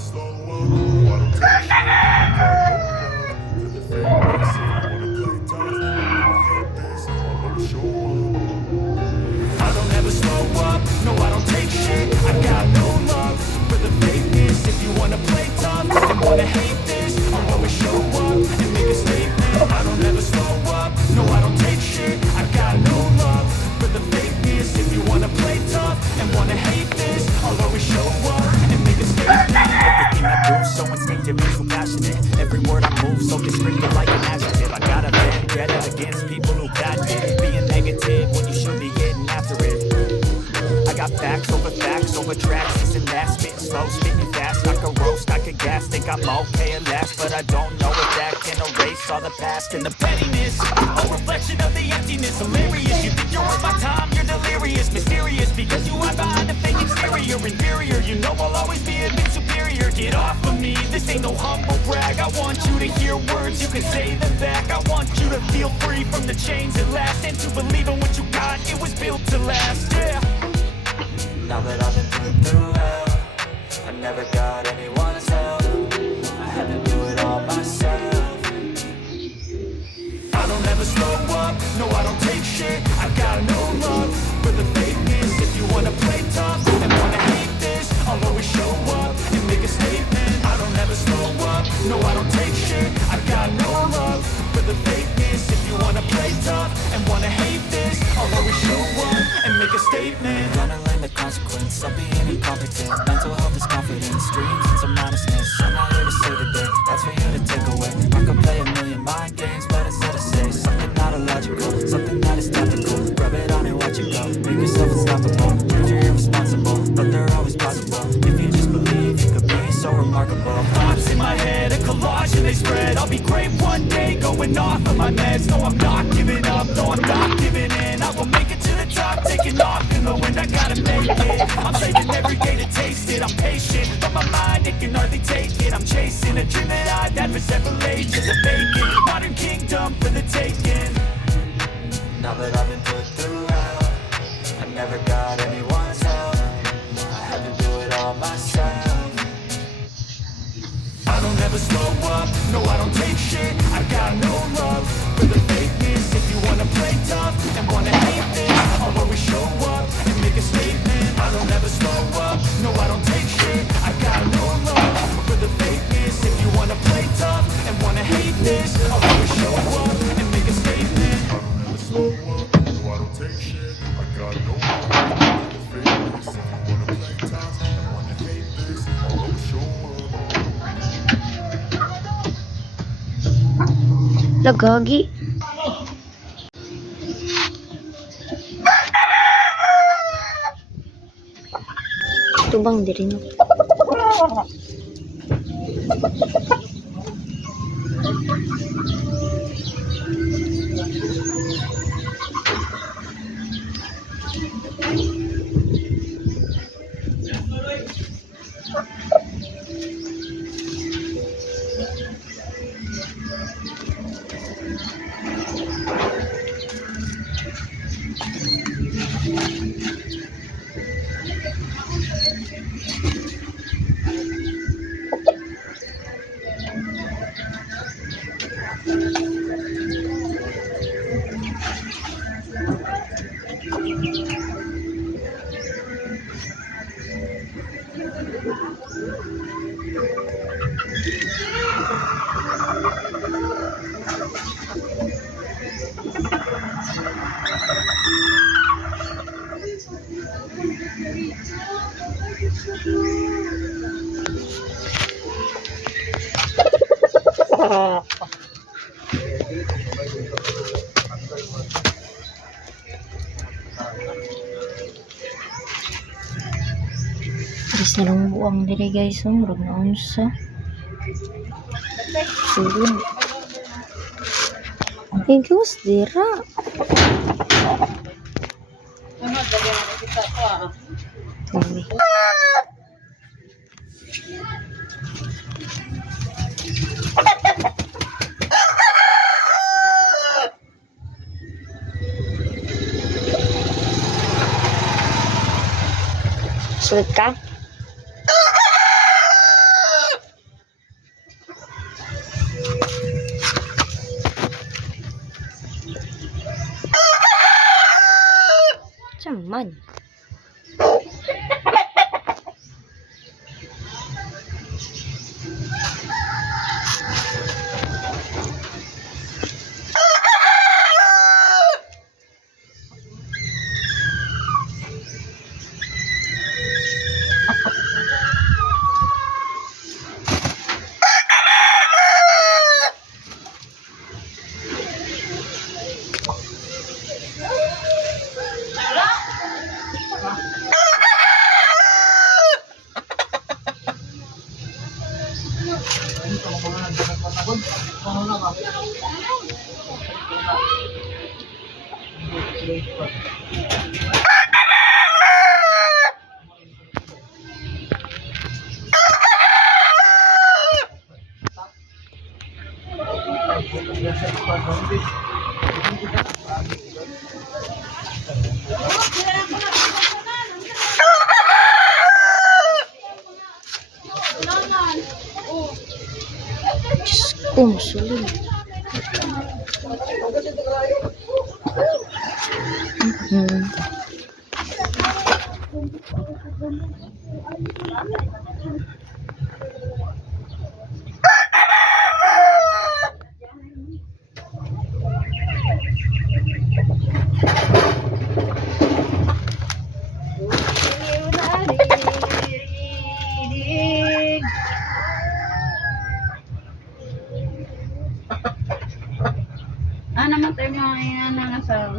slow up. No, I don't take shit. I got no love for the fakeness. If you wanna play tough, I'm gonna hate this. I'll always show up. I don't ever slow up. No, I don't take shit. I got no love for the fakeness. If you wanna play tough and wanna hate this, I'll always show up and make a statement. I don't ever slow up. No, I don't take shit. I got no love for the fakeness. If you wanna play tough and wanna hate this, I'll always show up and make a statement. Everything I do so instinctive and so passionate. Every word I move so descriptive like an adjective. I got a vendetta against people who patent it. Being negative when you should be getting after it. I got facts over tracks. Isn't that spitting slow, spitting fast? I could roast, I could gas. Think I'm okay at last, but I don't know if that can erase all the past and the pettiness. A reflection of the emptiness. Hilarious, you think you're worth my time, you're delirious. Mysterious, because you hide behind a fake exterior. Inferior, you know I'll always be a bit superior. Get off of me, this ain't no humble brag. I want you to hear words, you can say them back. I want you to feel free from the chains at last, and to believe in what you got, it was built to last, yeah. Now that I've been put through hell, I never got anyone's help. I had to do it all myself. I don't ever slow up, no I don't take shit. I got no love for the fakeness. If you wanna play tough and wanna hate this, I'll always show up and make a statement. I don't ever slow up, no I don't take shit. I got no love for the fakeness. If you wanna play tough and wanna hate this, I'll always show up and make a statement. Gonna learn the consequence of being incompetent. Mental health is confidence, dreams and some honestness. I'm not here to say today, that's for you to take away. I could play a million mind games, but instead of say something not illogical, something that is topical. Rub it on and watch it go, make yourself unstoppable. Prove you're irresponsible, but they're always possible. If you just believe, you could be so remarkable. Thoughts in my head, a collage and they spread. I'll be great one day, going off of my meds. No, I'm not giving up, no, I'm not giving in. I will make it to the top, taking off in the wind, I gotta make it. I'm saving every day to taste it, I'm patient, but my mind, it can hardly take it. I'm chasing a dream that I've had for several ages, a vacant modern kingdom for the taking. Now that I've been put through hell, I never got anyone's help. I had to do it all myself. I don't ever slow up, no I don't take shit. I got no love for the fakeness. If you wanna play tough and wanna hate this, I'll always show up and make a statement. I don't ever slow up, no I don't take shit. I got no love for the fakeness. If you wanna play tough and wanna hate this, I'll always show up and make a statement. I don't ever slow up, no I don't take shit. I got no love for the fakeness. If you wanna play tough and wanna hate this, I'll always show up. Lagagi. Tubang diri no. Aris na lang buang diri guys, murag na unsa. Sugod. Ang gawas dira. Tumi. Sulit ka? Diyos ko, musulod. Namatay mga yan ang asawa.